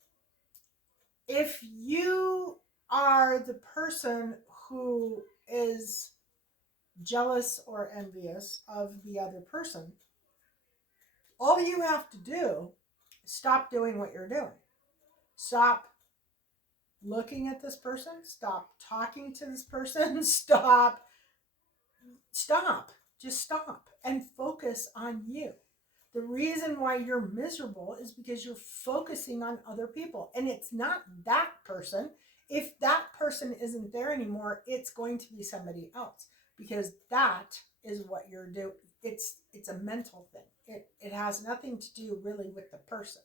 if you are the person who is jealous or envious of the other person, all you have to do is stop doing what you're doing. Stop looking at this person, stop talking to this person, stop, just stop and focus on you. The reason why you're miserable is because you're focusing on other people, and it's not that person. If that person isn't there anymore, it's going to be somebody else, because that is what you're doing. It's a mental thing. It has nothing to do really with the person.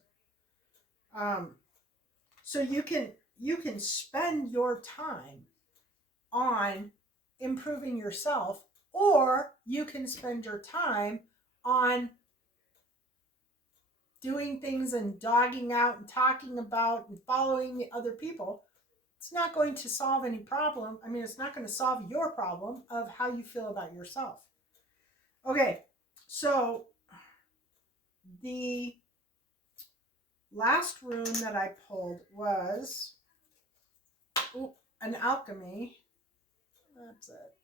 So you can spend your time on improving yourself, or you can spend your time on doing things and dogging out and talking about and following the other people. It's not going to solve any problem. I mean, it's not going to solve your problem of how you feel about yourself. Okay, so the last rune that I pulled was an alchemy. That's it.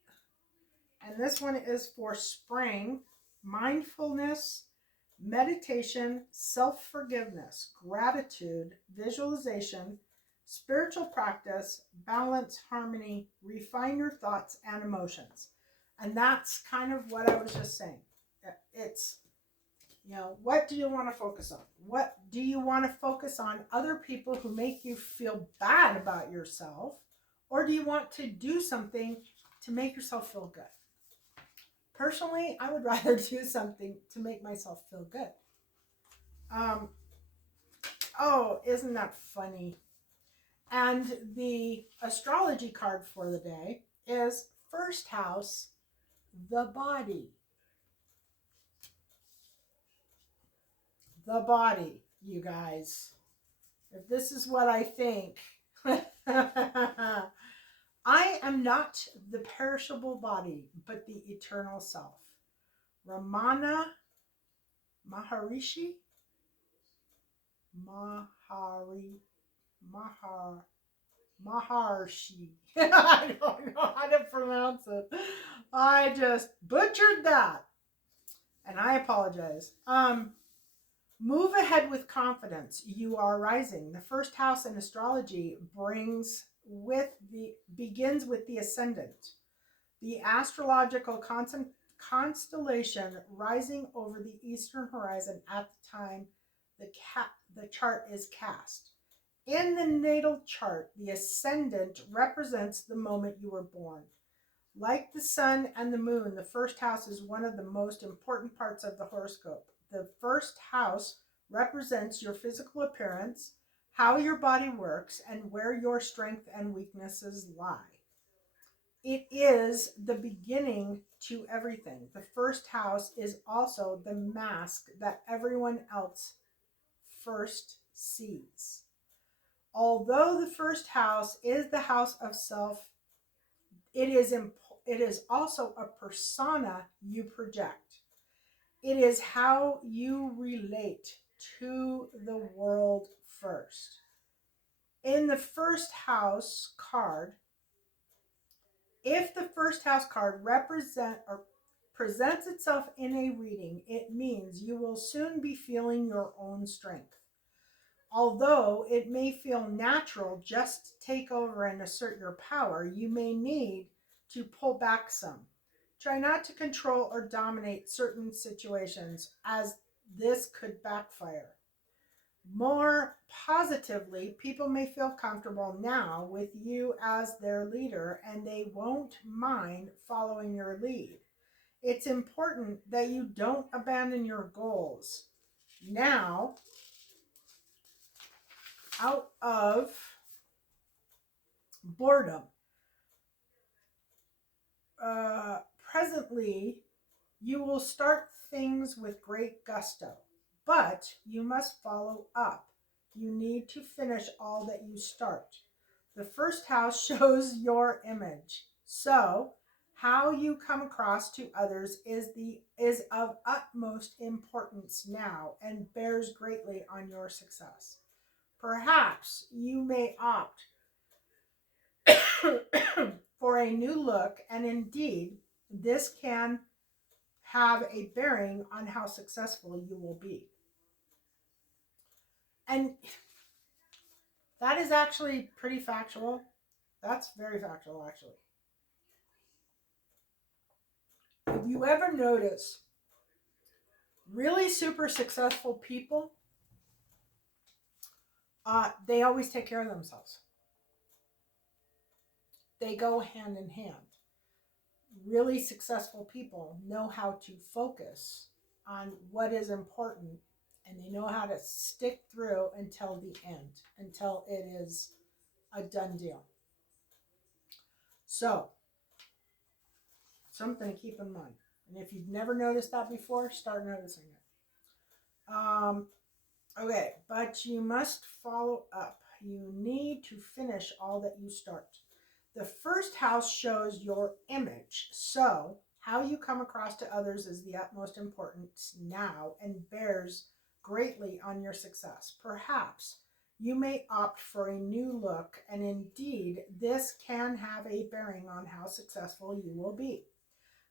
And this one is for spring: mindfulness, meditation, self-forgiveness, gratitude, visualization, spiritual practice, balance, harmony, refine your thoughts and emotions. And that's kind of what I was just saying. It's, you know, what do you want to focus on? What do you want to focus on? Other people who make you feel bad about yourself? Or do you want to do something to make yourself feel good? Personally, I would rather do something to make myself feel good. Oh, isn't that funny? And the astrology card for the day is first house, the body. The body, you guys. If this is what I think, I am not the perishable body, but the eternal self. Ramana Maharishi? Maharshi. I don't know how to pronounce it. I just butchered that. And I apologize. Move ahead with confidence. You are rising. The first house in astrology begins with the ascendant. The astrological constellation rising over the eastern horizon at the time the chart is cast. In the natal chart, the ascendant represents the moment you were born. Like the sun and the moon, the first house is one of the most important parts of the horoscope. The first house represents your physical appearance, how your body works, and where your strength and weaknesses lie. It is the beginning to everything. The first house is also the mask that everyone else first sees. Although the first house is the house of self, it is it is also a persona you project. It is how you relate to the world first. In the first house card, if the first house card presents itself in a reading, it means you will soon be feeling your own strength. Although it may feel natural just to take over and assert your power, you may need to pull back some. Try not to control or dominate certain situations, as this could backfire. More positively, people may feel comfortable now with you as their leader and they won't mind following your lead. It's important that you don't abandon your goals. Now, out of boredom, presently, you will start things with great gusto, but you must follow up. You need to finish all that you start. The first house shows your image. So, how you come across to others is of utmost importance now and bears greatly on your success. Perhaps you may opt for a new look, and indeed, this can have a bearing on how successful you will be. And that is actually pretty factual. That's very factual, actually. If you ever notice really super successful people, they always take care of themselves. They go hand in hand. Really successful people know how to focus on what is important and they know how to stick through until the end, until it is a done deal. So, something to keep in mind. And if you've never noticed that before, start noticing it. Okay, but you must follow up. You need to finish all that you start. The first house shows your image. So, how you come across to others is the utmost importance now and bears greatly on your success. Perhaps you may opt for a new look, and indeed, this can have a bearing on how successful you will be.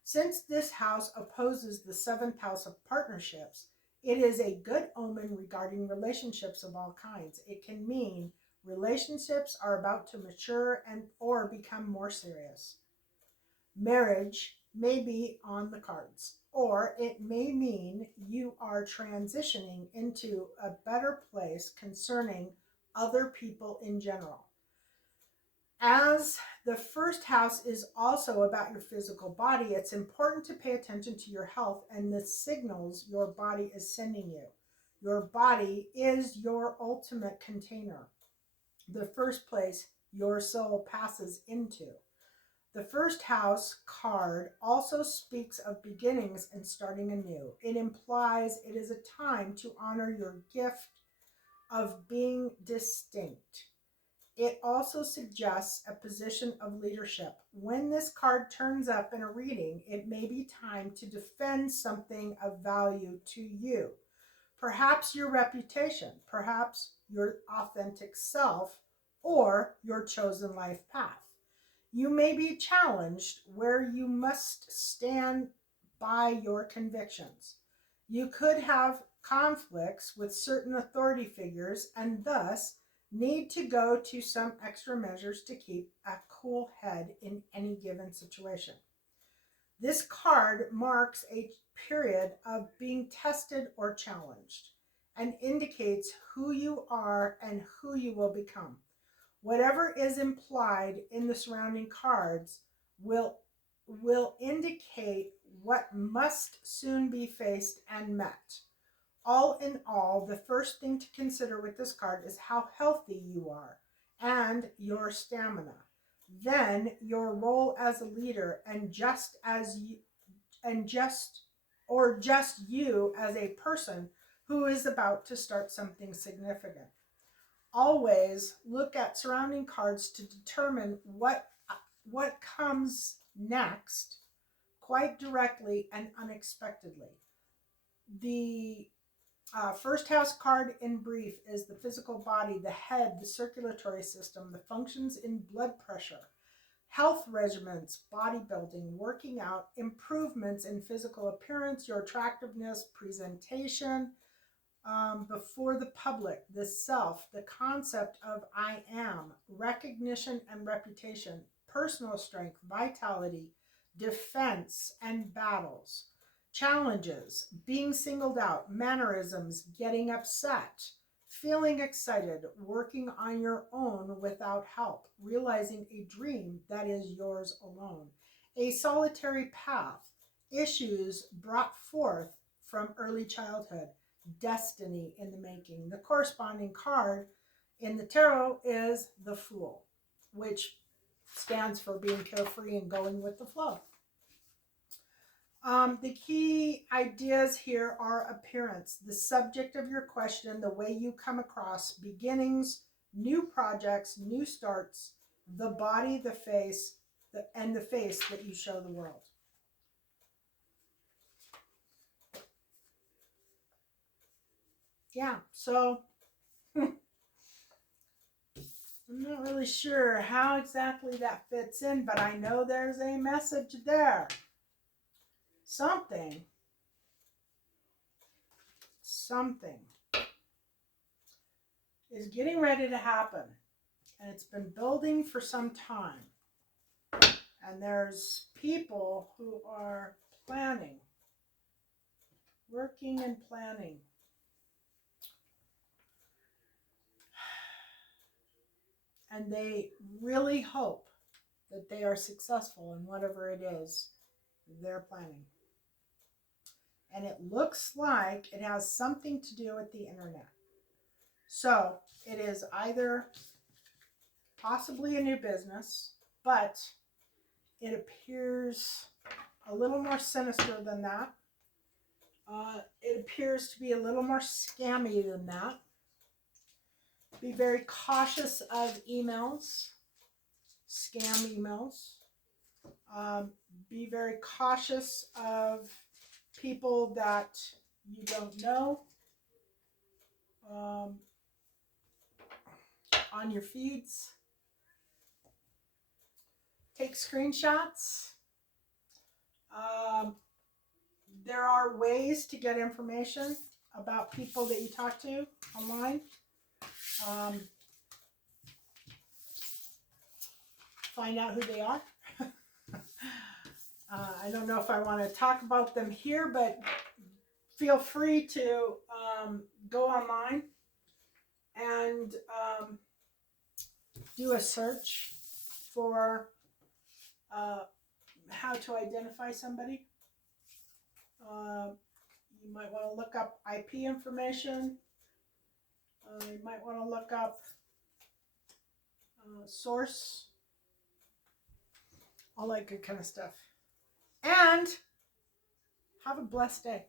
Since this house opposes the seventh house of partnerships, it is a good omen regarding relationships of all kinds. It can mean relationships are about to mature and or become more serious. Marriage may be on the cards, or it may mean you are transitioning into a better place concerning other people in general. As the first house is also about your physical body, it's important to pay attention to your health and the signals your body is sending you. Your body is your ultimate container, the first place your soul passes into. The first house card also speaks of beginnings and starting anew. It implies it is a time to honor your gift of being distinct. It also suggests a position of leadership. When this card turns up in a reading, it may be time to defend something of value to you. Perhaps your reputation, perhaps your authentic self, or your chosen life path. You may be challenged where you must stand by your convictions. You could have conflicts with certain authority figures and thus need to go to some extra measures to keep a cool head in any given situation. This card marks a period of being tested or challenged. and indicates who you are and who you will become. Whatever is implied in the surrounding cards will indicate what must soon be faced and met. All in all, the first thing to consider with this card is how healthy you are and your stamina. Then your role as a leader, and just as you and just you as a person who is about to start something significant. Always look at surrounding cards to determine what comes next, quite directly and unexpectedly. The first house card in brief is the physical body, the head, the circulatory system, the functions in blood pressure, health regimens, bodybuilding, working out, improvements in physical appearance, your attractiveness, presentation, before the public, the self, the concept of I am, recognition and reputation, personal strength, vitality, defense and battles, challenges, being singled out, mannerisms, getting upset, feeling excited, working on your own without help, realizing a dream that is yours alone, a solitary path, issues brought forth from early childhood, destiny in the making. The corresponding card in the tarot is the Fool, which stands for being carefree and going with the flow. The key ideas here are appearance, the subject of your question, the way you come across, beginnings, new projects, new starts, the body, the face, and the face that you show the world. Yeah, so I'm not really sure how exactly that fits in, but I know there's a message there. Something is getting ready to happen, and it's been building for some time. And there's people who are planning, working and planning. And they really hope that they are successful in whatever it is they're planning. And it looks like it has something to do with the internet. So it is either possibly a new business, but it appears a little more sinister than that. It appears to be a little more scammy than that. Be very cautious of emails, scam emails. Be very cautious of people that you don't know on your feeds. Take screenshots. There are ways to get information about people that you talk to online. Find out who they are. I don't know if I want to talk about them here, but feel free to go online and do a search for how to identify somebody. You might want to look up IP information. You might want to look up source, all that good kind of stuff. And have a blessed day.